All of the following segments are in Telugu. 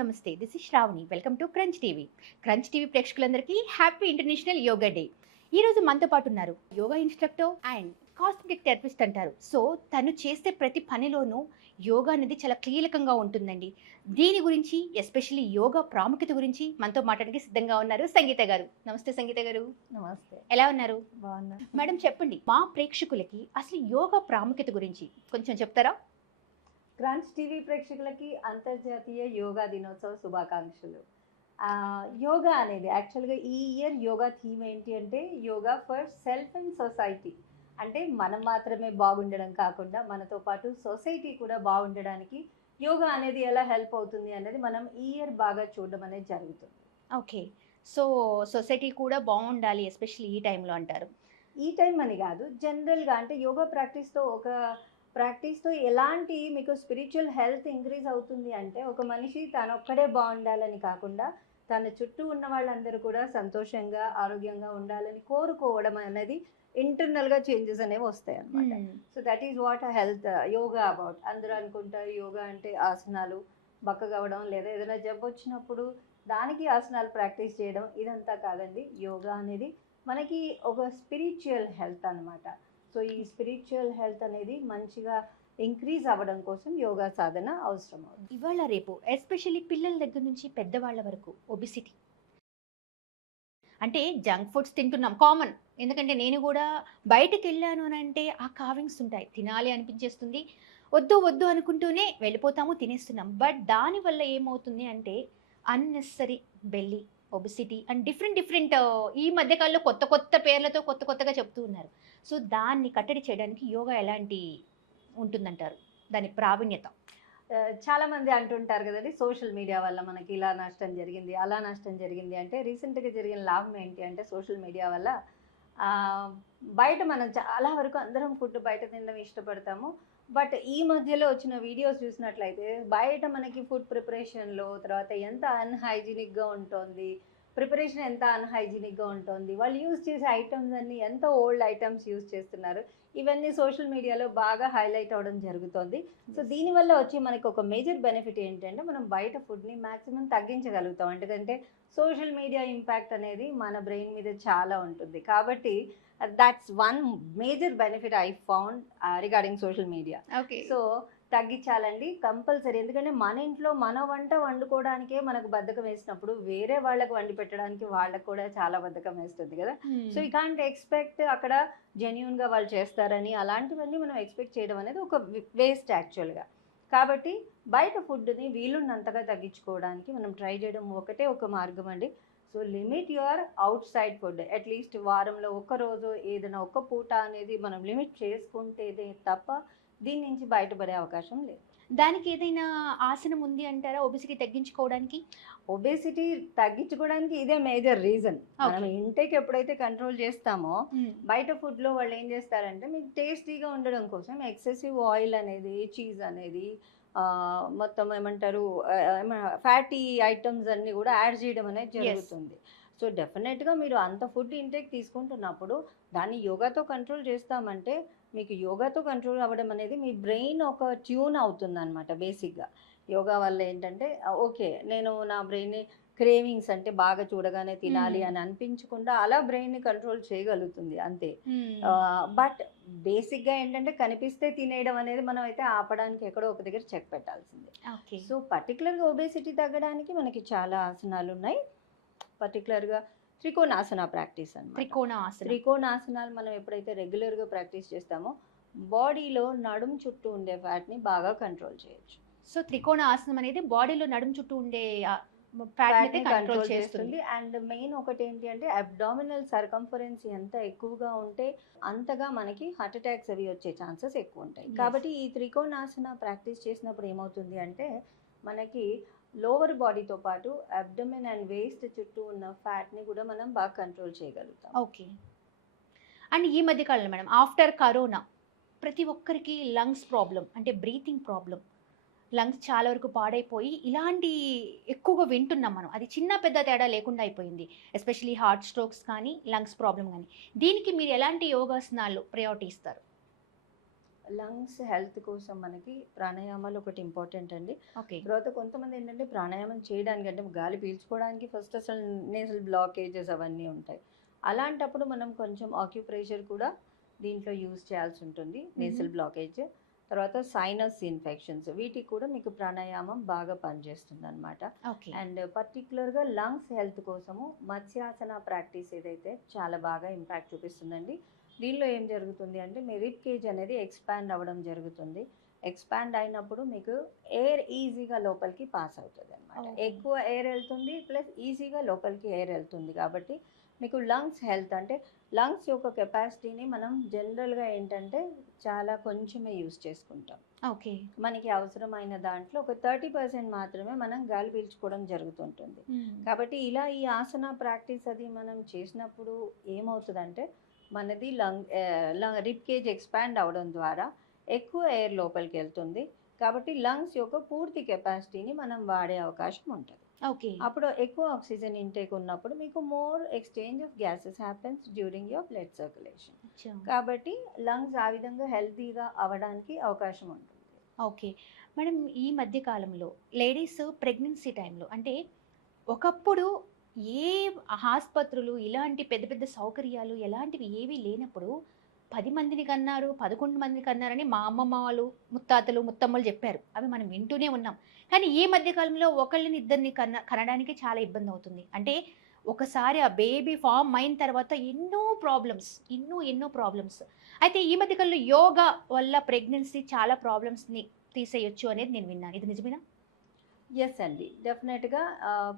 నమస్తే. This is Shravani welcome to crunch TV crunch TV ప్రేక్షకులందరికీ హ్యాపీ ఇంటర్నేషనల్ యోగా డే ఈ రోజు మనతో పాటు ఉన్నారు yoga instructor and cosmetic therapist అంటారు. సో తను చేసే ప్రతి పనిలోనూ యోగా అనేది చాలా కీలకంగా ఉంటుందండి. దీని గురించి ఎస్పెషల్లీ యోగా ప్రాముఖ్యత గురించి మనతో మాట్లాడడానికి సిద్ధంగా ఉన్నారు సంగీత గారు. నమస్తే సంగీత గారు. నమస్తే. ఎలా ఉన్నారు? బాగున్నా. మేడం చెప్పండి మా ప్రేక్షకులకి అసలు యోగా ప్రాముఖ్యత గురించి కొంచెం చెప్తారా? క్రాంచ్ టీవీ ప్రేక్షకులకి అంతర్జాతీయ యోగా దినోత్సవ శుభాకాంక్షలు. యోగా అనేది యాక్చువల్గా ఈ ఇయర్ యోగా థీమ్ ఏంటి అంటే yoga for self and society. అంటే మనం మాత్రమే బాగుండడం కాకుండా మనతో పాటు సొసైటీ కూడా బాగుండడానికి యోగా అనేది ఎలా హెల్ప్ అవుతుంది అనేది మనం ఈ ఇయర్ బాగా చూడడం అనేది జరుగుతుంది. ఓకే. సో సొసైటీ కూడా బాగుండాలి ఎస్పెషల్లీ ఈ టైంలో అంటారు. ఈ టైం అని కాదు జనరల్గా అంటే యోగా ప్రాక్టీస్తో ఒక ప్రాక్టీస్తో ఎలాంటి మీకు స్పిరిచువల్ హెల్త్ ఇంక్రీజ్ అవుతుంది అంటే ఒక మనిషి తనొక్కడే బాగుండాలని కాకుండా తన చుట్టూ ఉన్న వాళ్ళందరూ కూడా సంతోషంగా ఆరోగ్యంగా ఉండాలని కోరుకోవడం అనేది ఇంటర్నల్గా చేంజెస్ అనేవి వస్తాయి అన్నమాట. So that is what health yoga about. అందరూ అనుకుంటారు యోగా అంటే ఆసనాలు బక్కగా అవ్వడం లేదా ఏదైనా జబ్బు వచ్చినప్పుడు దానికి ఆసనాలు ప్రాక్టీస్ చేయడం ఇదంతా కాదండి. యోగా అనేది మనకి ఒక స్పిరిచువల్ హెల్త్ అన్నమాట. సో ఈ స్పిరిచువల్ హెల్త్ అనేది మంచిగా ఇంక్రీజ్ అవ్వడం కోసం యోగా సాధన అవసరం అవుతుంది ఇవాళ రేపు ఎస్పెషల్లీ పిల్లల దగ్గర నుంచి పెద్దవాళ్ళ వరకు ఒబిసిటీ అంటే జంక్ ఫుడ్స్ తింటున్నాం కామన్ ఎందుకంటే నేను కూడా బయటకు వెళ్ళాను అని అంటే ఆ కావింగ్స్ ఉంటాయి. తినాలి అనిపించేస్తుంది. వద్దు వద్దు అనుకుంటూనే వెళ్ళిపోతాము తినేస్తున్నాం. బట్ దానివల్ల ఏమవుతుంది అంటే unnecessary belly obesity and different different ఈ మధ్యకాలంలో కొత్త కొత్త పేర్లతో కొత్త కొత్తగా చెప్తూ ఉన్నారు. సో దాన్ని కట్టడి చేయడానికి యోగా ఎలాంటి ఉంటుందంటారు? దాని ప్రావీణ్యత. చాలామంది అంటుంటారు కదండి సోషల్ మీడియా వల్ల మనకి ఇలా నష్టం జరిగింది అలా నష్టం జరిగింది అంటే రీసెంట్గా జరిగిన లాభం ఏంటి అంటే సోషల్ మీడియా వల్ల బయట మనం చాలా వరకు అందరం ఫుడ్ బయట తినడం ఇష్టపడతాము. బట్ ఈ మధ్యలో వచ్చిన వీడియోస్ చూసినట్లయితే బయట మనకి ఫుడ్ ప్రిపరేషన్లో తర్వాత ఎంత అన్హైజీనిక్గా ఉంటుంది ప్రిపరేషన్ ఎంత అన్హైజీనిక్గా ఉంటుంది? వాళ్ళు యూజ్ చేసే ఐటమ్స్ అన్ని ఎంత ఓల్డ్ ఐటమ్స్ యూజ్ చేస్తున్నారు? ఇవన్నీ సోషల్ మీడియాలో బాగా హైలైట్ అవ్వడం జరుగుతుంది. సో దీనివల్ల వచ్చి మనకి ఒక మేజర్ బెనిఫిట్ ఏంటంటే మనం బయట ఫుడ్ని మ్యాక్సిమం తగ్గించగలుగుతాం. ఎందుకంటే సోషల్ మీడియా ఇంపాక్ట్ అనేది మన బ్రెయిన్ మీద చాలా ఉంటుంది. కాబట్టి that's one major benefit I found regarding social media. Okay. So తగ్గించాలండి compulsory. ఎందుకంటే మన ఇంట్లో మన వంట వండుకోవడానికే మనకు బద్ధకం వేసినప్పుడు వేరే వాళ్ళకి వండి పెట్టడానికి వాళ్ళకు కూడా చాలా బద్ధకం వేస్తుంది కదా. సో ఈ కాంట్ ఎక్స్పెక్ట్ అక్కడ జెన్యున్గా వాళ్ళు చేస్తారని అలాంటివన్నీ మనం ఎక్స్పెక్ట్ చేయడం అనేది ఒక వేస్ట్ యాక్చువల్గా. కాబట్టి బయట ఫుడ్ని వీలున్నంతగా తగ్గించుకోవడానికి మనం ట్రై చేయడం ఒకటే ఒక మార్గం అండి. So limit your outside food. At least వారంలో ఒక రోజు ఏదైనా ఒక పూట అనేది మనం లిమిట్ చేసుకుంటేనే తప్ప దీని నుంచి బయటపడే అవకాశం లేదు. దానికి ఏదైనా ఆసనం ఉంది అంటారా ఒబిసిటీ తగ్గించుకోవడానికి? ఒబేసిటీ తగ్గించుకోవడానికి ఇదే మేజర్ రీజన్ మనం. ఇంటేక్ ఎప్పుడైతే కంట్రోల్ చేస్తామో బయట ఫుడ్లో వాళ్ళు ఏం చేస్తారంటే మీకు టేస్టీగా ఉండడం కోసం ఎక్సెసివ్ ఆయిల్ అనేది చీజ్ అనేది మొత్తం ఏమంటారు ఫ్యాటీ ఐటమ్స్ అన్ని కూడా యాడ్ చేయడం అనేది జరుగుతుంది. సో డెఫినెట్గా మీరు అంత ఫుడ్ ఇంటేక్ తీసుకుంటున్నప్పుడు దాన్ని యోగాతో కంట్రోల్ చేస్తామంటే మీకు యోగాతో కంట్రోల్ అవ్వడం అనేది మీ బ్రెయిన్ ఒక ట్యూన్ అవుతుంది అనమాట బేసిక్గా. యోగా వల్ల ఏంటంటే ఓకే నేను నా బ్రెయిన్ క్రేవింగ్స్ అంటే బాగా చూడగానే తినాలి. అని అనిపించకుండా అలా బ్రెయిన్ని కంట్రోల్ చేయగలుగుతుంది అంతే. బట్ బేసిక్గా ఏంటంటే కనిపిస్తే తినేయడం అనేది మనం అయితే ఆపడానికి ఎక్కడో ఒక దగ్గర చెక్ పెట్టాల్సిందే. సో పర్టికులర్గా ఒబేసిటీ తగ్గడానికి మనకి చాలా ఆసనాలు ఉన్నాయి. పర్టికులర్గా త్రికోణాసన ప్రాక్టీస్ అన్నమాట. త్రికోణ ఆసనం త్రికోణాసనాలు మనం ఎప్పుడైతే రెగ్యులర్గా ప్రాక్టీస్ చేస్తామో బాడీలో నడుం చుట్టూ ఉండే ఫ్యాట్ని బాగా కంట్రోల్ చేయొచ్చు. సో త్రికోణ ఆసనం అనేది బాడీలో నడుం చుట్టూ ఉండే ఫ్యాట్ కంట్రోల్ చేస్తుంది. అండ్ మెయిన్ ఒకటి ఏంటి అంటే అబ్డామినల్ సర్కంఫరెన్స్ ఎంత ఎక్కువగా ఉంటే అంతగా మనకి హార్ట్ అటాక్స్ అవి వచ్చే ఛాన్సెస్ ఎక్కువ ఉంటాయి. కాబట్టి ఈ త్రికోణాసన ప్రాక్టీస్ చేసినప్పుడు ఏమవుతుంది అంటే మనకి లోవర్ బాడీతో పాటు అబ్డమిన్ అండ్ వేస్ట్ చుట్టూ ఉన్న ఫ్యాట్ని కూడా మనం బాగా కంట్రోల్ చేయగలుగుతాం. ఓకే అండ్ ఈ మధ్య కాలంలో మేడం ఆఫ్టర్ కరోనా ప్రతి ఒక్కరికి లంగ్స్ ప్రాబ్లం అంటే బ్రీతింగ్ ప్రాబ్లం లంగ్స్ చాలా వరకు పాడైపోయి ఇలాంటి ఎక్కువగా వింటున్నాం మనం. అది చిన్న పెద్ద తేడా లేకుండా అయిపోయింది. ఎస్పెషలీ హార్ట్ స్ట్రోక్స్ కానీ లంగ్స్ ప్రాబ్లం కానీ. దీనికి మీరు ఎలాంటి యోగాసనాలు ప్రయారిటీ ఇస్తారు? లంగ్స్ హెల్త్ కోసం మనకి ప్రాణాయామాలు ఒకటి ఇంపార్టెంట్ అండి. తర్వాత కొంతమంది ఏంటంటే ప్రాణాయామం చేయడానికి అంటే గాలి పీల్చుకోవడానికి ఫస్ట్ అసలు నేసల్ బ్లాకేజెస్ అవన్నీ ఉంటాయి. అలాంటప్పుడు మనం కొంచెం ఆక్యుప్రెషర్ కూడా దీంట్లో యూజ్ చేయాల్సి ఉంటుంది నేసల్ బ్లాకేజ్ తర్వాత సైనస్ ఇన్ఫెక్షన్స్ వీటికి కూడా మీకు ప్రాణాయామం బాగా పనిచేస్తుంది అనమాట అండ్ పర్టికులర్గా లంగ్స్ హెల్త్ కోసము మత్స్యాసన ప్రాక్టీస్ ఏదైతే చాలా బాగా ఇంపాక్ట్ చూపిస్తుందండి. దీనిలో ఏం జరుగుతుంది అంటే మీ రిప్ కేజ్ అనేది ఎక్స్పాండ్ అవ్వడం జరుగుతుంది. ఎక్స్పాండ్ అయినప్పుడు మీకు ఎయిర్ ఈజీగా లోపలికి పాస్ అవుతుంది అనమాట. ఎక్కువ ఎయిర్ వెళ్తుంది ప్లస్ ఈజీగా లోపలికి ఎయిర్ వెళ్తుంది కాబట్టి మీకు లంగ్స్ హెల్త్ అంటే లంగ్స్ యొక్క కెపాసిటీని మనం జనరల్గా ఏంటంటే చాలా కొంచెమే యూస్ చేసుకుంటాం. ఓకే. మనకి అవసరమైన దాంట్లో ఒక థర్టీ పర్సెంట్ మాత్రమే మనం గాలి పీల్చుకోవడం జరుగుతుంటుంది. కాబట్టి ఇలా ఈ ఆసన ప్రాక్టీస్ అది మనం చేసినప్పుడు ఏమవుతుందంటే మనది lung lung rib cage expand అవడం ద్వారా ఎక్కువ ఎయిర్ లోపలికి వెళ్తుంది. కాబట్టి లంగ్స్ యొక్క పూర్తి కెపాసిటీని మనం వాడే అవకాశం ఉంటుంది. ఓకే. అప్పుడు ఎక్కువ ఆక్సిజన్ ఇంటేక్ ఉన్నప్పుడు మీకు more exchange of gases happens during your blood circulation. కాబట్టి లంగ్స్ ఆ విధంగా హెల్తీగా అవ్వడానికి అవకాశం ఉంటుంది. ఓకే. మేడం ఈ మధ్య కాలంలో లేడీస్ ప్రెగ్నెన్సీ టైంలో అంటే ఒకప్పుడు ఏ ఆసుపత్రులు ఇలాంటి పెద్ద పెద్ద సౌకర్యాలు ఎలాంటివి ఏవీ లేనప్పుడు పది మందిని కన్నారు పదకొండు మందిని కన్నారని మా అమ్మమ్మ వాళ్ళు ముత్తాతలు ముత్తమ్మలు చెప్పారు. అవి మనం వింటూనే ఉన్నాం. కానీ ఈ మధ్యకాలంలో ఒకళ్ళని ఇద్దరిని కన్న కనడానికి చాలా ఇబ్బంది అవుతుంది. అంటే ఒకసారి ఆ బేబీ ఫామ్ అయిన తర్వాత ఎన్నో ప్రాబ్లమ్స్ ఎన్నో ఎన్నో ప్రాబ్లమ్స్. అయితే ఈ మధ్య కాలంలో యోగా వల్ల ప్రెగ్నెన్సీ చాలా ప్రాబ్లమ్స్ని తీసేయొచ్చు అనేది నేను విన్నాను. ఇది నిజమేనా? ఎస్ అండి డెఫినెట్గా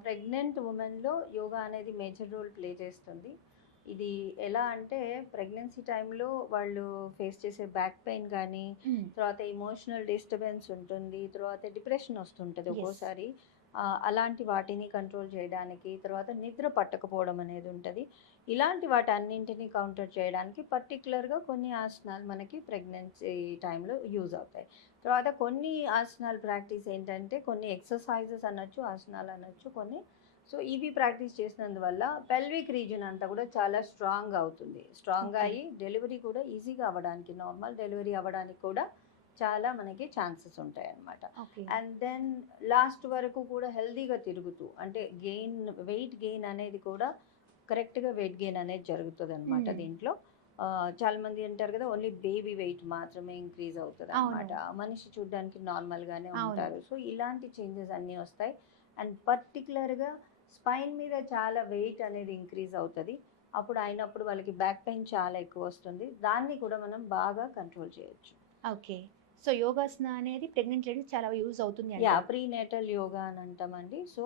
ప్రెగ్నెంట్ ఉమెన్లో యోగా అనేది మేజర్ రోల్ ప్లే చేస్తుంది. ఇది ఎలా అంటే ప్రెగ్నెన్సీ టైంలో వాళ్ళు ఫేస్ చేసే బ్యాక్ పెయిన్ కానీ తర్వాత ఇమోషనల్ డిస్టర్బెన్స్ ఉంటుంది తర్వాత డిప్రెషన్ వస్తుంటుంది. ఒక్కోసారి. అలాంటి వాటిని కంట్రోల్ చేయడానికి తర్వాత నిద్ర పట్టకపోవడం అనేది ఉంటుంది. ఇలాంటి వాటి అన్నింటినీ కౌంటర్ చేయడానికి పర్టికులర్గా కొన్ని ఆసనాలు మనకి ప్రెగ్నెన్సీ టైంలో యూజ్ అవుతాయి. తర్వాత కొన్ని ఆసనాలు ప్రాక్టీస్ ఏంటంటే కొన్ని ఎక్సర్సైజెస్ అనొచ్చు ఆసనాలు అనొచ్చు కొన్ని. సో ఇవి ప్రాక్టీస్ చేసినందువల్ల పెల్విక్ రీజన్ అంతా కూడా చాలా స్ట్రాంగ్ అవుతుంది. స్ట్రాంగ్. అయ్యి డెలివరీ కూడా ఈజీగా అవ్వడానికి నార్మల్ డెలివరీ అవ్వడానికి కూడా చాలా మనకి ఛాన్సెస్ ఉంటాయి అన్నమాట ఓకే. అండ్ దెన్ లాస్ట్ వరకు కూడా హెల్దీగా తిరుగుతూ అంటే గెయిన్ వెయిట్ గెయిన్ అనేది కూడా కరెక్ట్గా వెయిట్ గెయిన్ అనేది జరుగుతుంది అనమాట. దీంట్లో. చాలా మంది అంటారు కదా ఓన్లీ బేబీ వెయిట్ మాత్రమే ఇంక్రీజ్ అవుతుంది అనమాట మనిషి చూడడానికి నార్మల్ గానే అవును. ఉంటారు. సో ఇలాంటి చేంజెస్ అన్నీ వస్తాయి. అండ్ పర్టికులర్గా స్పైన్ మీద చాలా వెయిట్ అనేది ఇంక్రీజ్ అవుతుంది. అప్పుడు అయినప్పుడు వాళ్ళకి బ్యాక్ పెయిన్ చాలా ఎక్కువ వస్తుంది. దాన్ని కూడా మనం బాగా కంట్రోల్ చేయొచ్చు. ఓకే. సో యోగాసన అనేది ప్రెగ్నెంట్ లేడీస్ చాలా యూజ్ అవుతుంది యా అంటారు. ప్రీనేటల్ యోగా అని అంటామండి. సో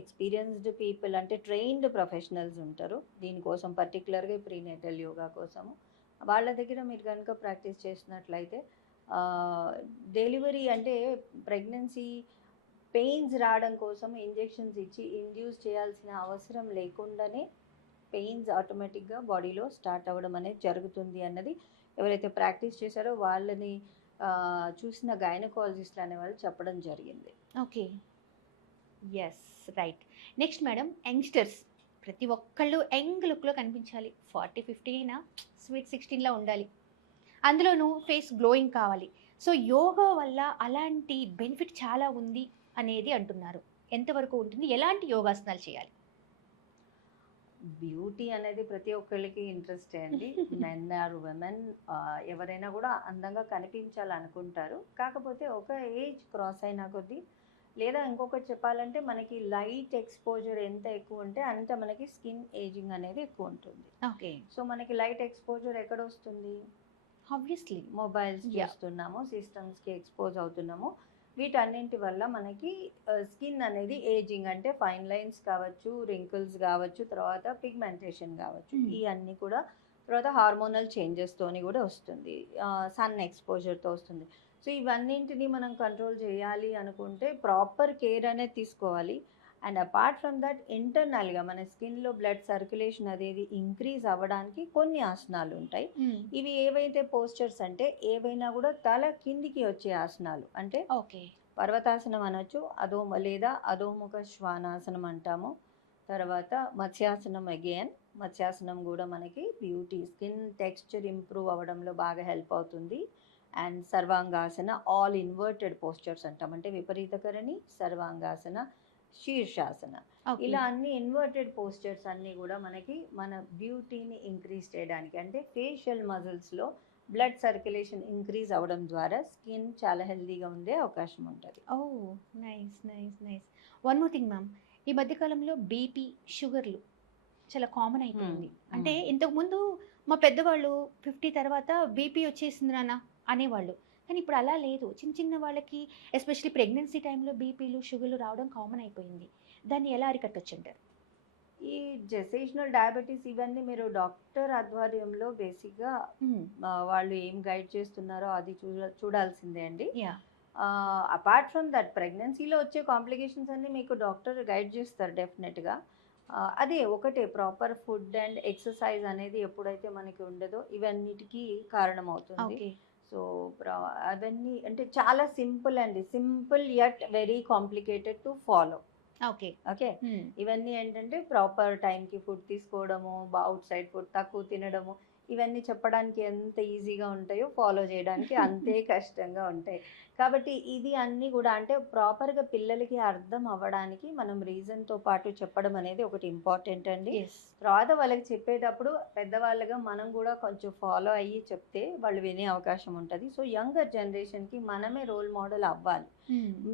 ఎక్స్పీరియన్స్డ్ పీపుల్ అంటే ట్రైన్డ్ ప్రొఫెషనల్స్ ఉంటారు. దీనికోసం పర్టికులర్గా ప్రీనేటల్ యోగా కోసము. వాళ్ళ దగ్గర మీరు కనుక ప్రాక్టీస్ చేసినట్లయితే డెలివరీ అంటే ప్రెగ్నెన్సీ పెయిన్స్ రావడం కోసం ఇంజెక్షన్స్ ఇచ్చి ఇండ్యూస్ చేయాల్సిన అవసరం లేకుండానే పెయిన్స్ ఆటోమేటిక్గా బాడీలో స్టార్ట్ అవ్వడం అనేది జరుగుతుంది అన్నది ఎవరైతే ప్రాక్టీస్ చేశారో వాళ్ళని చూసిన గైనకాలజిస్ట్లు అనేవాళ్ళు చెప్పడం జరిగింది. Okay. Yes right next madam youngsters ప్రతి ఒక్కళ్ళు యంగ్ లుక్లో కనిపించాలి. ఫార్టీ ఫిఫ్టీ అయినా స్వీట్ సిక్స్టీన్లో ఉండాలి. అందులోనూ ఫేస్ గ్లోయింగ్ కావాలి. సో యోగా వల్ల అలాంటి బెనిఫిట్ చాలా ఉంది అనేది అంటున్నారు. ఎంతవరకు ఉంటుంది? ఎలాంటి యోగాసనాలు చేయాలి? బ్యూటీ అనేది ప్రతి ఒక్కళ్ళకి ఇంట్రెస్ట్ అండి. మెన్ ఆర్ ఉమెన్ ఎవరైనా కూడా అందంగా కనిపించాలనుకుంటారు. కాకపోతే ఒక ఏజ్ క్రాస్ అయినా కొద్దీ లేదా ఇంకొకటి చెప్పాలంటే మనకి లైట్ ఎక్స్పోజర్ ఎంత ఎక్కువ ఉంటే అంత మనకి స్కిన్ ఏజింగ్ అనేది ఎక్కువ ఉంటుంది ఓకే. సో మనకి లైట్ ఎక్స్పోజర్ ఎక్కడ వస్తుంది ఆబ్వియస్లీ మొబైల్స్. చూస్తున్నాము సిస్టమ్స్కి ఎక్స్పోజ్ అవుతున్నాము. వీటన్నింటి వల్ల మనకి స్కిన్ అనేది ఏజింగ్ అంటే ఫైన్ లైన్స్ కావచ్చు రింకిల్స్ కావచ్చు తర్వాత పిగ్మెంటేషన్ కావచ్చు. Hmm. ఈ అన్నీ కూడా తర్వాత హార్మోనల్ చేంజెస్తోని కూడా వస్తుంది. సన్ ఎక్స్పోజర్తో వస్తుంది. సో ఇవన్నింటిని మనం కంట్రోల్ చేయాలి అనుకుంటే ప్రాపర్ కేర్ అనేది తీసుకోవాలి. అండ్ అపార్ట్ ఫ్రమ్ దట్ ఇంటర్నల్గా మన స్కిన్లో బ్లడ్ సర్క్యులేషన్ అనేది ఇంక్రీజ్ అవ్వడానికి కొన్ని ఆసనాలు ఉంటాయి. ఇవి ఏవైతే పోస్చర్స్ అంటే ఏవైనా కూడా తల కిందికి వచ్చే ఆసనాలు. అంటే ఓకే. పర్వతాసనం అనొచ్చు అధోమ లేదా అధోముఖ శ్వానాసనం అంటాము. తర్వాత మత్స్యాసనం అగైన్ మత్స్యాసనం కూడా మనకి బ్యూటీ స్కిన్ టెక్స్చర్ ఇంప్రూవ్ అవ్వడంలో బాగా హెల్ప్ అవుతుంది. And sarvangasana all inverted postures అంటాం. అంటే విపరీతకరణి సర్వాంగాసన శీర్షాసన. ఇలా అన్ని ఇన్వర్టెడ్ పోస్చర్స్ అన్నీ కూడా మనకి మన బ్యూటీని ఇంక్రీజ్ చేయడానికి అంటే ఫేషియల్ మజిల్స్లో బ్లడ్ సర్క్యులేషన్ ఇంక్రీజ్ అవ్వడం ద్వారా స్కిన్ చాలా హెల్తీగా ఉండే అవకాశం ఉంటుంది. ఓ nice nice nice. One more thing ma'am. ఈ మధ్యకాలంలో బీపీ షుగర్లు చాలా కామన్ అయిపోయింది. అంటే ఇంతకు ముందు మా పెద్దవాళ్ళు ఫిఫ్టీ తర్వాత బీపీ వచ్చేసింది నాన్న. అనేవాళ్ళు. కానీ ఇప్పుడు అలా లేదు. చిన్న చిన్న వాళ్ళకి ఎస్పెషలీ ప్రెగ్నెన్సీ టైంలో బీపీలు షుగర్లు రావడం కామన్ అయిపోయింది. దాన్ని ఎలా అరికట్టొచ్చు అంటారు ఈ జెసేషనల్ డయాబెటీస్ ఇవన్నీ మీరు డాక్టర్ ఆధ్వర్యంలో బేసిక్గా వాళ్ళు ఏం గైడ్ చేస్తున్నారో అది చూడ చూడాల్సిందే అండి. యా అపార్ట్ ఫ్రమ్ దట్ ప్రెగ్నెన్సీలో వచ్చే కాంప్లికేషన్స్ అన్ని మీకు డాక్టర్ గైడ్ చేస్తారు డెఫినెట్గా. అదే ఒకటే ప్రాపర్ ఫుడ్ అండ్ ఎక్సర్సైజ్ అనేది ఎప్పుడైతే మనకి ఉండదో ఇవన్నిటికీ కారణమవుతుంది. సో అవన్నీ అంటే చాలా సింపుల్ అండి. Simple yet very complicated to follow. Okay. Okay? ఇవన్నీ ఏంటంటే ప్రాపర్ టైంకి ఫుడ్ తీసుకోవడము అవుట్ సైడ్ ఫుడ్ తక్కువ తినడము ఇవన్నీ చెప్పడానికి ఎంత ఈజీగా ఉంటాయో ఫాలో చేయడానికి అంతే కష్టంగా ఉంటాయి. కాబట్టి ఇది అన్నీ కూడా అంటే ప్రాపర్గా పిల్లలకి అర్థం అవ్వడానికి మనం రీజన్తో పాటు చెప్పడం అనేది ఒకటి ఇంపార్టెంట్ అండి. తర్వాత వాళ్ళకి చెప్పేటప్పుడు పెద్దవాళ్ళగా మనం కూడా కొంచెం ఫాలో అయ్యి చెప్తే వాళ్ళు వినే అవకాశం ఉంటుంది. సో యంగర్ జనరేషన్కి మనమే రోల్ మోడల్ అవ్వాలి.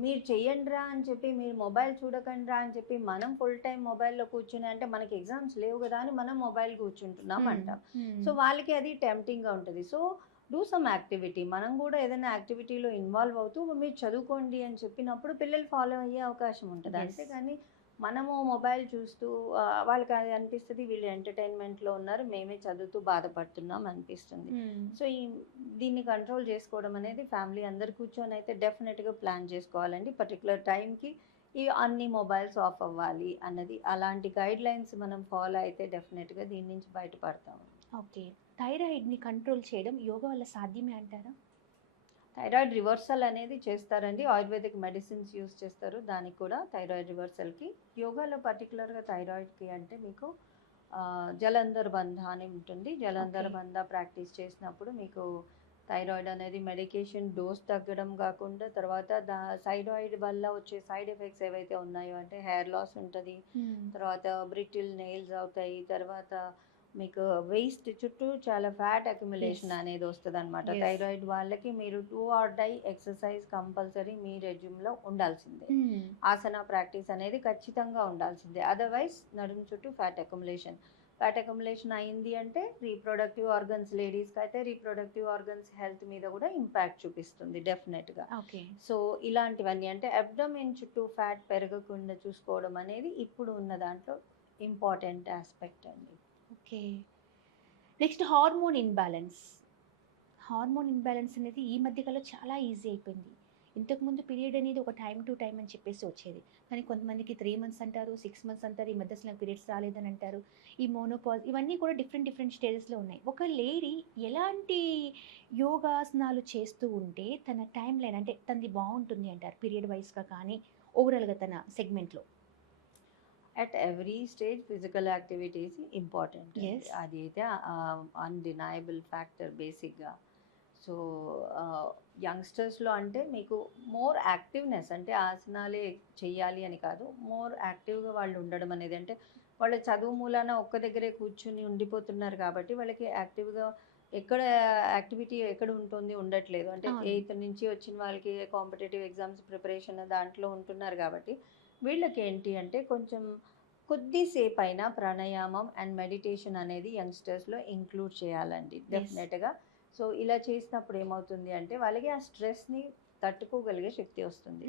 మీరు చెయ్యండిరా అని చెప్పి మీరు మొబైల్ చూడకండిరా అని చెప్పి మనం ఫుల్ టైం మొబైల్లో కూర్చుని అంటే మనకి ఎగ్జామ్స్ లేవు కదా అని మనం మొబైల్ కూర్చుంటున్నాం అంటాం. సో వాళ్ళకి అది టెంప్టింగ్గా ఉంటుంది. సో డూ సమ్ యాక్టివిటీ మనం కూడా ఏదైనా యాక్టివిటీలో ఇన్వాల్వ్ అవుతూ మీరు చదువుకోండి అని చెప్పినప్పుడు పిల్లలు ఫాలో అయ్యే అవకాశం ఉంటుంది. అంతేగాని మనము మొబైల్ చూస్తూ వాళ్ళకి అది అనిపిస్తుంది వీళ్ళు ఎంటర్టైన్మెంట్లో ఉన్నారు మేమే చదువుతూ బాధపడుతున్నాం అనిపిస్తుంది. సో ఈ దీన్ని కంట్రోల్ చేసుకోవడం అనేది ఫ్యామిలీ అందరు కూర్చొని అయితే డెఫినెట్గా ప్లాన్ చేసుకోవాలండి. పర్టికులర్ టైంకి ఈ అన్ని మొబైల్స్ ఆఫ్ అవ్వాలి అన్నది అలాంటి గైడ్ లైన్స్ మనం ఫాలో అయితే డెఫినెట్గా దీని నుంచి బయటపడతాము. ఓకే. థైరాయిడ్ని కంట్రోల్ చేయడం యోగా వల్ల సాధ్యమే అంటారా? థైరాయిడ్ రివర్సల్ అనేది చేస్తారండి. ఆయుర్వేదిక్ మెడిసిన్స్ యూస్ చేస్తారు. దానికి కూడా థైరాయిడ్ రివర్సల్కి. యోగాలో పర్టికులర్గా థైరాయిడ్కి అంటే మీకు జలంధర్ బంధ అని ఉంటుంది. జలంధర్. బంధ ప్రాక్టీస్ చేసినప్పుడు మీకు థైరాయిడ్ అనేది మెడికేషన్ డోస్ తగ్గడం కాకుండా తర్వాత దా థైరాయిడ్ వల్ల వచ్చే సైడ్ ఎఫెక్ట్స్ ఏవైతే ఉన్నాయో అంటే హెయిర్ లాస్ ఉంటుంది. తర్వాత బ్రిటిల్ నెయిల్స్ అవుతాయి. తర్వాత మీకు వేస్ట్ చుట్టూ చాలా ఫ్యాట్ అక్యుములేషన్. అనేది వస్తుంది అనమాట. థైరాయిడ్ వాళ్ళకి మీరు do or die exercise compulsory మీ రెజ్యూమ్లో ఉండాల్సిందే. ఆసన ప్రాక్టీస్ అనేది ఖచ్చితంగా ఉండాల్సిందే. అదర్వైజ్ నడుము చుట్టూ ఫ్యాట్ అక్యుములేషన్ ఫ్యాట్ అక్యుములేషన్ అయింది అంటే రీప్రొడక్టివ్ ఆర్గన్స్ లేడీస్కి అయితే రీప్రొడక్టివ్ ఆర్గన్స్ హెల్త్ మీద కూడా ఇంపాక్ట్ చూపిస్తుంది డెఫినెట్గా ఓకే సో ఇలాంటివన్నీ అంటే అబ్డమిన్ చుట్టూ ఫ్యాట్ పెరగకుండా చూసుకోవడం అనేది ఇప్పుడు ఉన్న దాంట్లో ఇంపార్టెంట్ ఆస్పెక్ట్ అండి. Okay next hormone imbalance hormone imbalance అనేది ఈ మధ్యకాలంలో చాలా ఈజీ అయిపోయింది. ఇంతకుముందు పీరియడ్ అనేది ఒక టైం టు టైం అని చెప్పేసి వచ్చేది. కానీ కొంతమందికి త్రీ మంత్స్ అంటారు సిక్స్ మంత్స్ అంటారు ఈ మధ్య అసలు పీరియడ్స్ రాలేదని అంటారు. ఈ మోనోపాజ్ ఇవన్నీ కూడా డిఫరెంట్ డిఫరెంట్ స్టేజెస్లో ఉన్నాయి. ఒక లేడీ ఎలాంటి యోగాసనాలు చేస్తూ ఉంటే తన టైం లైన్ అంటే తనది బాగుంటుంది అంటారు పీరియడ్ వైస్గా కానీ ఓవరాల్గా తన సెగ్మెంట్లో at every stage physical activities important. అది అయితే అన్డినయబుల్ ఫ్యాక్టర్ బేసిక్గా సో యంగ్స్టర్స్లో అంటే మీకు మోర్ యాక్టివ్నెస్ అంటే ఆసనాలే చెయ్యాలి అని కాదు మోర్ యాక్టివ్గా వాళ్ళు ఉండడం అనేది అంటే వాళ్ళ చదువు మూలాన ఒక్క దగ్గరే కూర్చుని ఉండిపోతున్నారు కాబట్టి వాళ్ళకి యాక్టివ్గా ఎక్కడ యాక్టివిటీ ఎక్కడ ఉంటుంది ఉండట్లేదు అంటే. ఎయిత్ నుంచి వచ్చిన వాళ్ళకి కాంపిటేటివ్ ఎగ్జామ్స్ ప్రిపరేషన్ దాంట్లో ఉంటున్నారు కాబట్టి వీళ్ళకి ఏంటి అంటే కొంచెం కొద్దిసేపు అయినా ప్రాణాయామం అండ్ మెడిటేషన్ అనేది యంగ్స్టర్స్లో ఇంక్లూడ్ చేయాలండి డెఫినెట్గా. సో ఇలా చేసినప్పుడు ఏమవుతుంది అంటే వాళ్ళకి ఆ స్ట్రెస్ని తట్టుకోగలిగే శక్తి వస్తుంది.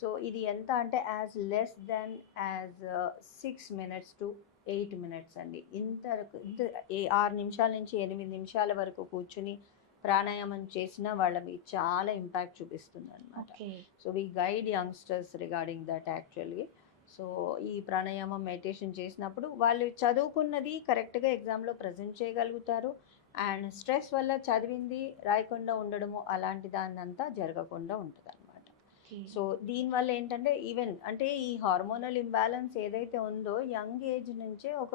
సో ఇది ఎంత అంటే as less than as six minutes to eight minutes అండి. ఇంత ఆరు నిమిషాల నుంచి ఎనిమిది నిమిషాల వరకు కూర్చుని ప్రాణాయామం చేసినా వాళ్ళకి చాలా ఇంపాక్ట్ చూపిస్తుంది అనమాట so we guide youngsters regarding that actually so ఈ ప్రాణాయామం మెడిటేషన్ చేసినప్పుడు వాళ్ళు చదువుకున్నది కరెక్ట్గా ఎగ్జామ్లో ప్రజెంట్ చేయగలుగుతారు. అండ్ స్ట్రెస్ వల్ల చదివింది రాయకుండా ఉండడము అలాంటి దాన్ని అంతా జరగకుండా ఉంటుంది అనమాట సో దీనివల్ల ఏంటంటే ఈవెన్ అంటే ఈ హార్మోనల్ ఇంబ్యాలెన్స్ ఏదైతే ఉందో యంగ్ ఏజ్ నుంచే ఒక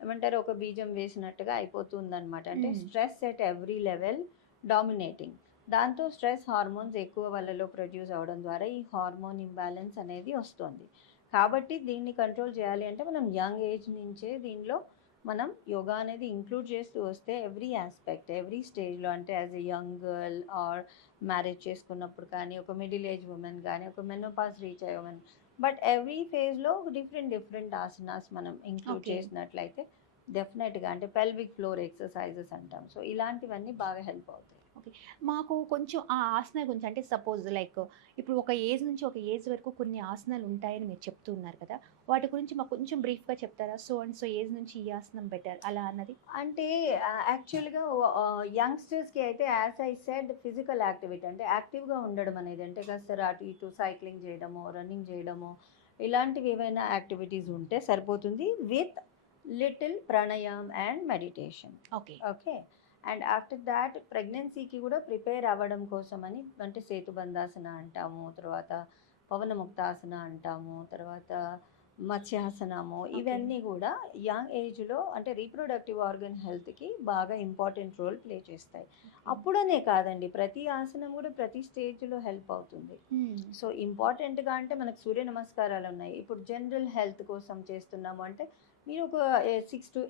ఏమంటారు ఒక బీజం వేసినట్టుగా అయిపోతుంది అనమాట అంటే. Stress at every level dominating. దాంతో స్ట్రెస్ హార్మోన్స్ ఎక్కువ వాళ్ళలో ప్రొడ్యూస్ అవడం ద్వారా ఈ హార్మోన్ ఇంబ్యాలెన్స్ అనేది వస్తుంది. కాబట్టి దీన్ని కంట్రోల్ చేయాలి అంటే మనం యంగ్ ఏజ్ నుంచే దీనిలో మనం యోగా అనేది ఇంక్లూడ్ చేస్తూ వస్తే ఎవ్రీ ఆస్పెక్ట్ ఎవ్రీ స్టేజ్లో అంటే as a young girl or marriage చేసుకున్నప్పుడు కానీ ఒక మిడిల్ ఏజ్ ఉమెన్ కానీ ఒక మెనోపాస్ రీచ్ అయ్యే ఉమెన్ బట్ ఎవ్రీ ఫేజ్లో డిఫరెంట్ డిఫరెంట్ ఆసనాస్ మనం ఇంక్లూడ్. చేసినట్లయితే డెఫినెట్గా అంటే పెల్విక్ ఫ్లోర్ ఎక్సర్సైజెస్ అంటాం సో ఇలాంటివన్నీ బాగా హెల్ప్ అవుతాయి మాకు కొంచెం ఆ ఆసనాల గురించి అంటే సపోజ్ లైక్ ఇప్పుడు ఒక ఏజ్ నుంచి ఒక ఏజ్ వరకు కొన్ని ఆసనాలు ఉంటాయని మీరు చెప్తూ ఉన్నారు కదా వాటి గురించి మాకు కొంచెం బ్రీఫ్గా చెప్తారా? సో అండ్ సో ఏజ్ నుంచి ఈ ఆసనం బెటర్ అలా అన్నది. అంటే యాక్చువల్గా యంగ్స్టర్స్కి అయితే as I said physical activity అంటే యాక్టివ్గా ఉండడం అనేది అంటే కాస్త అటు ఇటు సైక్లింగ్ చేయడము రన్నింగ్ చేయడము ఇలాంటివి ఏవైనా యాక్టివిటీస్ ఉంటే సరిపోతుంది with little pranayam and meditation. Okay. Okay? And after that ప్రెగ్నెన్సీకి కూడా ప్రిపేర్ అవ్వడం కోసమని అంటే సేతుబంధాసన అంటాము తర్వాత పవనముక్తాసన అంటాము తర్వాత మత్స్యాసనము ఇవన్నీ కూడా యంగ్ ఏజ్లో అంటే రీప్రొడక్టివ్ ఆర్గన్ హెల్త్కి బాగా ఇంపార్టెంట్ రోల్ ప్లే చేస్తాయి. అప్పుడనే కాదండి ప్రతి ఆసనం కూడా ప్రతి స్టేజ్లో హెల్ప్ అవుతుంది. సో ఇంపార్టెంట్గా అంటే మనకు సూర్య నమస్కారాలు ఉన్నాయి. ఇప్పుడు జనరల్ హెల్త్ కోసం చేస్తున్నాము అంటే మీరు ఒక six to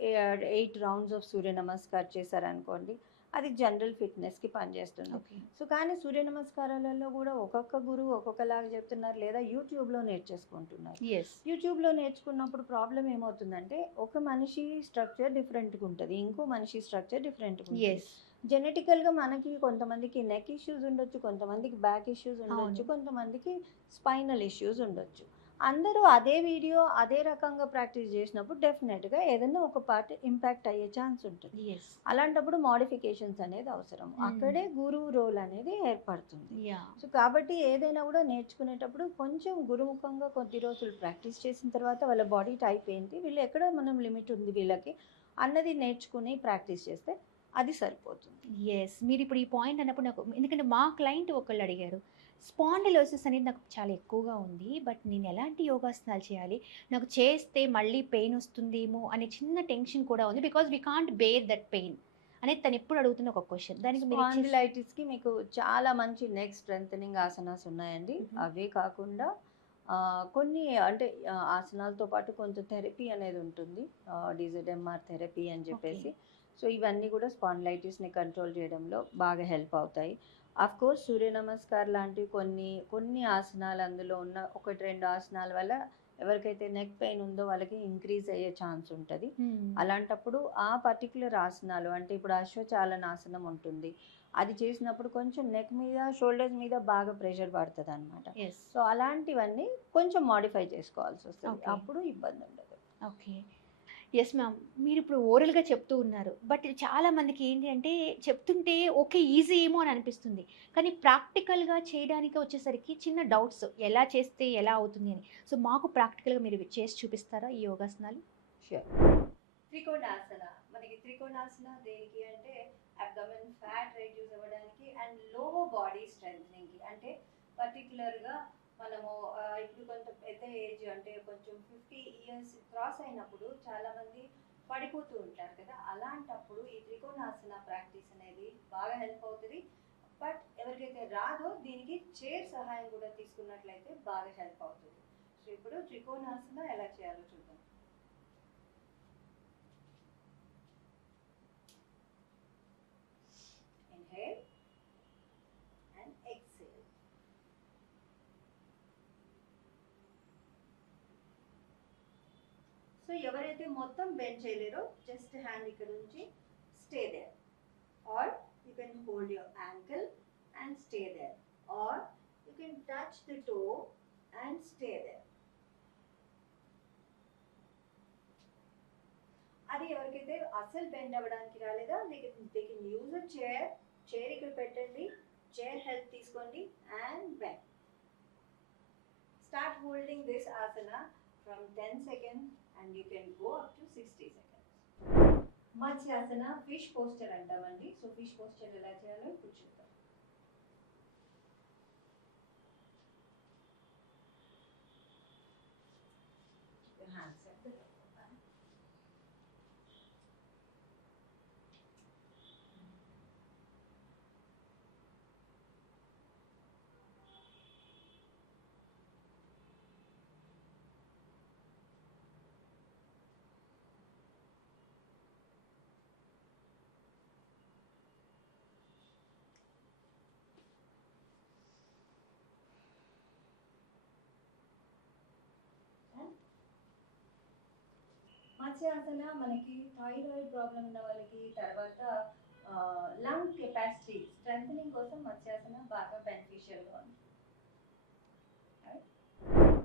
eight rounds of Surya Namaskar చేశారనుకోండి అది జనరల్ ఫిట్నెస్కి పనిచేస్తుంది. సో కానీ సూర్య నమస్కారాలలో కూడా ఒక్కొక్క గురువు ఒక్కొక్కలాగా చెప్తున్నారు లేదా యూట్యూబ్లో నేర్చేసుకుంటున్నారు. ఎస్ యూట్యూబ్లో నేర్చుకున్నప్పుడు ప్రాబ్లం ఏమవుతుందంటే ఒక మనిషి స్ట్రక్చర్ డిఫరెంట్గా ఉంటుంది ఇంకో మనిషి స్ట్రక్చర్ డిఫరెంట్గా ఉంటుంది. జెనెటికల్గా మనకి కొంతమందికి నెక్ ఇష్యూస్ ఉండొచ్చు కొంతమందికి బ్యాక్ ఇష్యూస్ ఉండొచ్చు. కొంతమందికి స్పైనల్ ఇష్యూస్ ఉండొచ్చు. అందరూ అదే వీడియో అదే రకంగా ప్రాక్టీస్ చేసినప్పుడు డెఫినెట్గా ఏదైనా ఒక పార్ట్ ఇంపాక్ట్ అయ్యే ఛాన్స్ ఉంటుంది. అలాంటప్పుడు మోడిఫికేషన్స్ అనేది అవసరం. Hmm. అక్కడే గురువు రోల్ అనేది ఏర్పడుతుంది. సో కాబట్టి ఏదైనా కూడా నేర్చుకునేటప్పుడు కొంచెం గురుముఖంగా కొద్ది రోజులు ప్రాక్టీస్ చేసిన తర్వాత వాళ్ళ బాడీ టైప్ ఏంటి వీళ్ళు ఎక్కడ మనం లిమిట్ ఉంది వీళ్ళకి అన్నది నేర్చుకుని ప్రాక్టీస్ చేస్తే అది సరిపోతుంది. ఎస్ మీరు ఇప్పుడు ఈ పాయింట్ అన్నప్పుడు నాకు ఎందుకంటే మా క్లయింట్ ఒకళ్ళు అడిగారు స్పాండిలోసిస్ అనేది నాకు చాలా ఎక్కువగా ఉంది. బట్ నేను ఎలాంటి యోగాసనాలు చేయాలి? నాకు చేస్తే మళ్ళీ పెయిన్ వస్తుందేమో అనే చిన్న టెన్షన్ కూడా ఉంది. Because we can't bear that pain అనేది తను ఎప్పుడు అడుగుతున్న ఒక క్వశ్చన్. దానికి స్పాండిలైటిస్కి మీకు చాలా మంచి నెక్ స్ట్రెంగ్ ఆసనాస్ ఉన్నాయండి. అవే కాకుండా కొన్ని అంటే ఆసనాలతో పాటు కొంత థెరపీ అనేది ఉంటుంది. డిజెడ్ఎంఆర్ థెరపీ అని చెప్పేసి. సో ఇవన్నీ కూడా స్పాండిలైటిస్ని కంట్రోల్ చేయడంలో బాగా హెల్ప్ అవుతాయి. అఫ్ కోర్స్ సూర్య నమస్కార్ లాంటి కొన్ని కొన్ని ఆసనాలు అందులో ఉన్న ఒకటి రెండు ఆసనాల వల్ల ఎవరికైతే నెక్ పెయిన్ ఉందో వాళ్ళకి ఇంక్రీజ్ అయ్యే ఛాన్స్ ఉంటుంది Hmm. అలాంటప్పుడు ఆ పర్టికులర్ ఆసనాలు అంటే ఇప్పుడు అశ్వచాలన ఆసనం ఉంటుంది అది చేసినప్పుడు కొంచెం నెక్ మీద షోల్డర్స్ మీద బాగా ప్రెషర్ పడుతుంది అనమాట. సో అలాంటివన్నీ కొంచెం మాడిఫై చేసుకోవాల్సి వస్తుంది. అప్పుడు ఇబ్బంది ఉండదు ఓకే ఎస్ మ్యామ్ మీరు ఇప్పుడు ఓరల్గా చెప్తూ ఉన్నారు. బట్ చాలా మందికి ఏంటి అంటే చెప్తుంటే ఓకే ఈజీ ఏమో అని అనిపిస్తుంది. కానీ ప్రాక్టికల్గా చేయడానికి వచ్చేసరికి చిన్న డౌట్స్ ఎలా చేస్తే ఎలా అవుతుంది అని. సో మాకు ప్రాక్టికల్గా మీరు చేసి చూపిస్తారా ఈ యోగాసనాలు? షూర్ త్రికోణాసన. మనకి త్రికోణాసన దేనికి అంటే అబ్డమన్ ఫ్యాట్ రెడ్యూస్ అవ్వడానికి అండ్ లోవర్ బాడీ స్ట్రెంగ్ అంటే పర్టికులర్గా మనము ఇప్పుడు కొంత పెద్ద ఏజ్ అంటే కొంచెం ఫిఫ్టీ ఇయర్స్ క్రాస్ అయినప్పుడు చాలా మంది పడిపోతూ ఉంటారు కదా. అలాంటప్పుడు ఈ త్రికోణాసన ప్రాక్టీస్ అనేది బాగా హెల్ప్ అవుతుంది. బట్ ఎవరికైతే రాదో దీనికి చైర్ సహాయం కూడా తీసుకున్నట్లయితే బాగా హెల్ప్ అవుతుంది. సో ఇప్పుడు త్రికోణాసన ఎలా చేయాలో చూద్దాం. సో ఎవరైతే మొత్తం బెండ్ చేయలేరో జస్ట్ హ్యాండ్ ఇక్కడ నుంచి stay there or you can hold your ankle and stay there or you can touch the toe and stay there అది ఎవరికైతే అసలు బెండ్ అవ్వడానికి రాలేదా they can use a chair chair ఇక్కడ పెట్టండి. చైర్ హెల్ప్ తీసుకోండి and bend start holding this asana from ten seconds and you can go up to sixty seconds matsyasana fish posture అంటామండి. సో ఫిష్ పోస్టర్ ఎలా చేయాలో ఇప్పుడు చూద్దాం. అసలు మనకి థైరాయిడ్ ప్రాబ్లం ఉన్న వాళ్ళకి తర్వాత లంగ్ కెపాసిటీ స్ట్రెంగ్ కోసం మత్స్యాసన బాగా బెనిఫిషియల్గా ఉంది.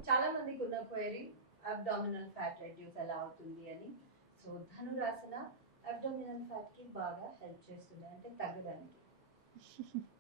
చాలా మందికి ఉన్న క్వైరీ అబ్డామినల్ ఫ్యాట్ రెడ్యూస్ ఎలా అవుతుంది అని. సో ధనురాసన అబ్డామినల్ ఫ్యాట్కి బాగా హెల్ప్ చేస్తుంది అంటే తగ్గడానికి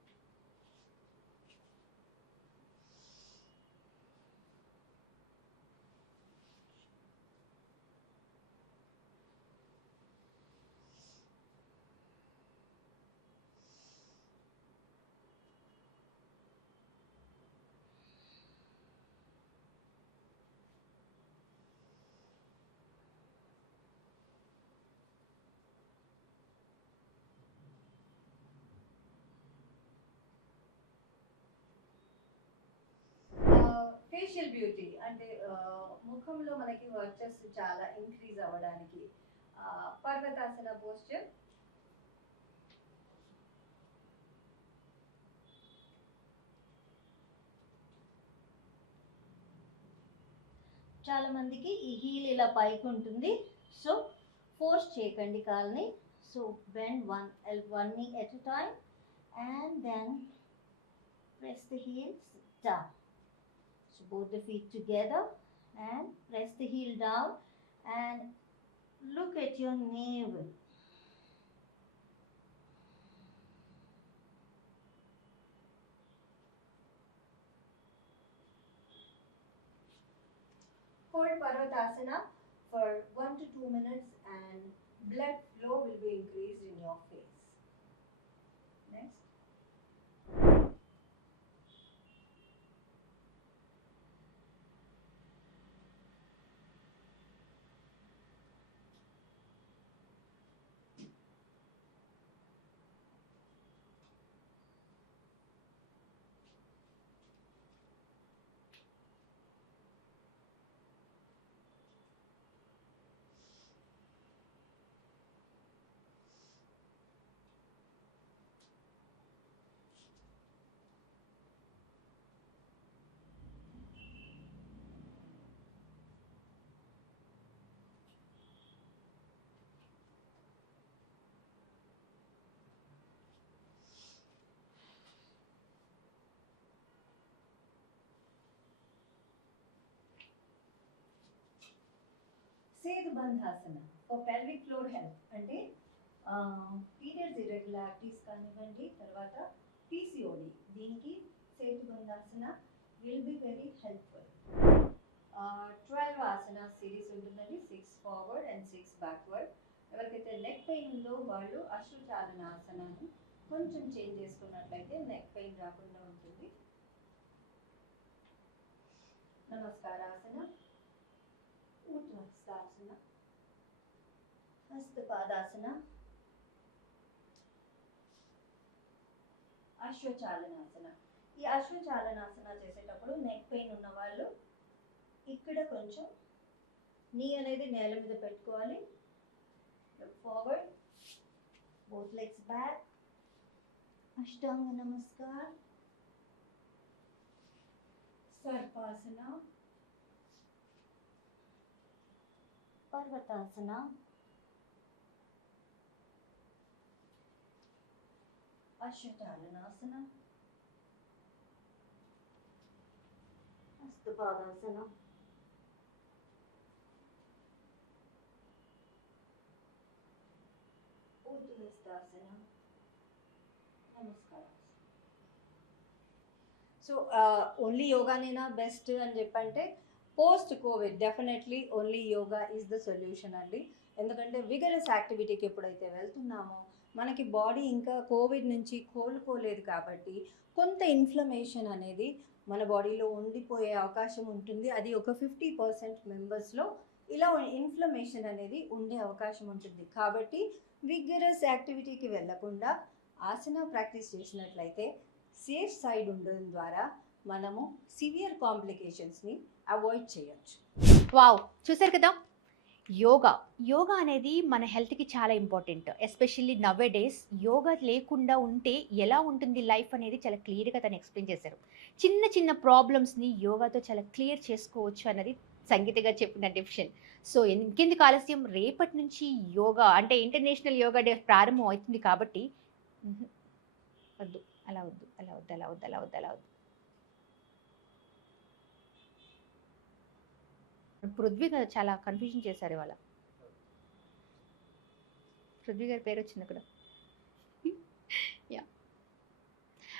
ఫేషియల్ బ్యూటీ అంటే ముఖంలో మనకి వర్చస్ చాలా ఇంక్రీజ్ అవ్వడానికి పర్వతాసన పోస్చర్ చాలా మందికి ఈ హీల్ ఇలా పైకి ఉంటుంది. సో ఫోర్స్ చేయకండి కాల్ని. So bend one L one knee at time and then press the heels down So both the feet together and press the heel down and look at your navel. Hold Parvatasana for 1 to 2 minutes and blood flow will be increased in your face. Next. Setu bandhasana for pelvic floor health అంటే పీరియడ్స్ ఇరెగ్యులారిటీస్ కానివ్వండి తర్వాత పీసీఓడి దీనికి setu bandhasana will be very helpful twelve asana series ఉంటుందండి six forward and six backward ఎవరికైతే నెక్ పెయిన్ ఉందో వాళ్ళు అశ్రుచాలన ఆసనాన్ని కొంచెం చేంజ్ చేసుకున్నట్లయితే నెక్ పెయిన్ రాకుండా ఉంటుంది. నమస్కారాసన. ఉత్వస్థాసన హస్తపాదాసన అశ్వచాలనాసన. ఈ అశ్వచాలనాసన చేసేటప్పుడు నెక్ పెయిన్ ఉన్న వాళ్ళు ఇక్కడ కొంచెం నీ అనేది నేల మీద పెట్టుకోవాలి. ఫార్వర్డ్ బోత్ లెగ్స్ బ్యాక్ అష్టాంగ నమస్కార్. సర్పాసన. పర్వతాసన అశ్వచాలనాసన హస్తపాదాసన ఉద్వస్తాసన నమస్కారం సో ఓన్లీ యోగానేనా బెస్ట్ అని చెప్పంటే post covid definitely only yoga is the solution అండి. ఎందుకంటే విగరస్ యాక్టివిటీకి ఎప్పుడైతే వెళ్తున్నామో మనకి బాడీ ఇంకా కోవిడ్ నుంచి కోలుకోలేదు కాబట్టి కొంత ఇన్ఫ్లమేషన్ అనేది మన బాడీలో ఉండిపోయే అవకాశం ఉంటుంది. అది ఒక ఫిఫ్టీ పర్సెంట్ మెంబర్స్లో ఇలా ఇన్ఫ్లమేషన్ అనేది ఉండే అవకాశం ఉంటుంది. కాబట్టి విగరస్ యాక్టివిటీకి వెళ్ళకుండా ఆసన ప్రాక్టీస్ చేసినట్లయితే సేఫ్ సైడ్ ఉండడం ద్వారా మనము సివియర్ కాంప్లికేషన్స్ని అవాయిడ్ చేయొచ్చు. వావ్ చూసారు కదా? యోగా. యోగా అనేది మన హెల్త్కి చాలా important. Especially nowadays yoga లేకుండా ఉంటే ఎలా ఉంటుంది లైఫ్ అనేది చాలా క్లియర్గా తను ఎక్స్ప్లెయిన్ చేశారు. చిన్న చిన్న ప్రాబ్లమ్స్ని యోగాతో చాలా క్లియర్ చేసుకోవచ్చు అన్నది సంగీతగా చెప్పిన డిఫిషన్. సో ఇంకెందుకు ఆలస్యం? రేపటి నుంచి యోగా అంటే ఇంటర్నేషనల్ యోగా డే ప్రారంభం అవుతుంది కాబట్టి వద్దు. అలా వద్దు. అలా వద్దు. అలా వద్దు. అలా వద్దు. అలా వద్దు. పృథ్వీ గారు చాలా కన్ఫ్యూజన్ చేశారు ఇవాళ. పృథ్వీ గారి పేరు వచ్చింది అక్కడ. యా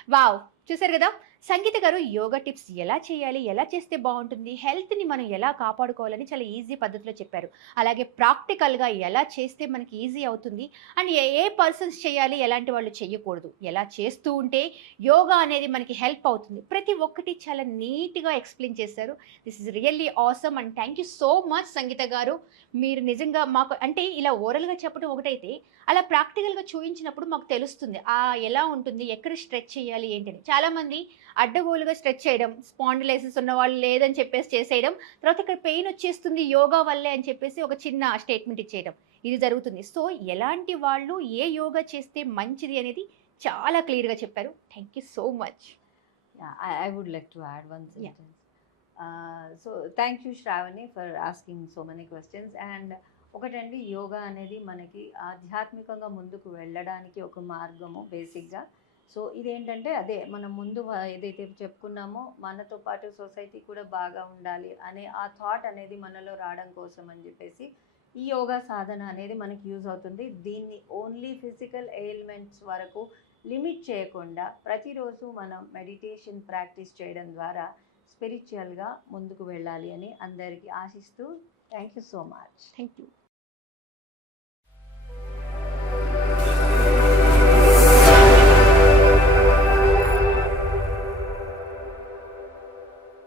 వావ్ చూసారు కదా? సంగీత గారు యోగా టిప్స్ ఎలా చేయాలి? ఎలా చేస్తే బాగుంటుంది? హెల్త్ని మనం ఎలా కాపాడుకోవాలని చాలా ఈజీ పద్ధతిలో చెప్పారు. అలాగే ప్రాక్టికల్గా ఎలా చేస్తే మనకి ఈజీ అవుతుంది? అండ్ ఏ పర్సన్స్ చేయాలి? ఎలాంటి వాళ్ళు చేయకూడదు? ఎలా చేస్తూ ఉంటే యోగా అనేది మనకి హెల్ప్ అవుతుంది? ప్రతి ఒక్కటి చాలా నీట్గా ఎక్స్ప్లెయిన్ చేశారు. This is really awesome and thank you so much Sangeeta garu. మీరు నిజంగా మాకు అంటే ఇలా ఓరల్గా చెప్పడం ఒకటైతే అలా ప్రాక్టికల్గా చూపించినప్పుడు మాకు తెలుస్తుంది. ఆ ఎలా ఉంటుంది? ఎక్కడ స్ట్రెచ్ చేయాలి? ఏంటని. చాలామంది అడ్డగోలుగా స్ట్రెచ్ చేయడం స్పాండిలైసిస్ ఉన్న వాళ్ళు లేదని చెప్పేసి చేసేయడం తర్వాత ఇక్కడ పెయిన్ వచ్చేస్తుంది యోగా వల్లే అని చెప్పేసి ఒక చిన్న స్టేట్మెంట్ ఇచ్చేయడం ఇది జరుగుతుంది సో ఎలాంటి వాళ్ళు ఏ యోగా చేస్తే మంచిది అనేది చాలా క్లియర్గా చెప్పారు thank you so much to add one Yeah. sentence. Uh, so thank you, Shravani, for asking so many questions. And ఒకటండి యోగా అనేది మనకి ఆధ్యాత్మికంగా ముందుకు వెళ్ళడానికి ఒక మార్గము బేసిక్గా సో ఇదేంటంటే అదే మనం ముందు ఏదైతే చెప్పుకున్నామో మనతో పాటు సొసైటీ కూడా బాగా ఉండాలి అనే ఆ థాట్ అనేది మనలో రావడం కోసం అని చెప్పేసి ఈ యోగా సాధన అనేది మనకి యూజ్ అవుతుంది. దీన్ని ఓన్లీ ఫిజికల్ ఎయిల్మెంట్స్ వరకు లిమిట్ చేయకుండా ప్రతిరోజు మనం మెడిటేషన్ ప్రాక్టీస్ చేయడం ద్వారా స్పిరిచువల్గా ముందుకు వెళ్ళాలి అని అందరికీ ఆశిస్తూ thank you so much. Thank you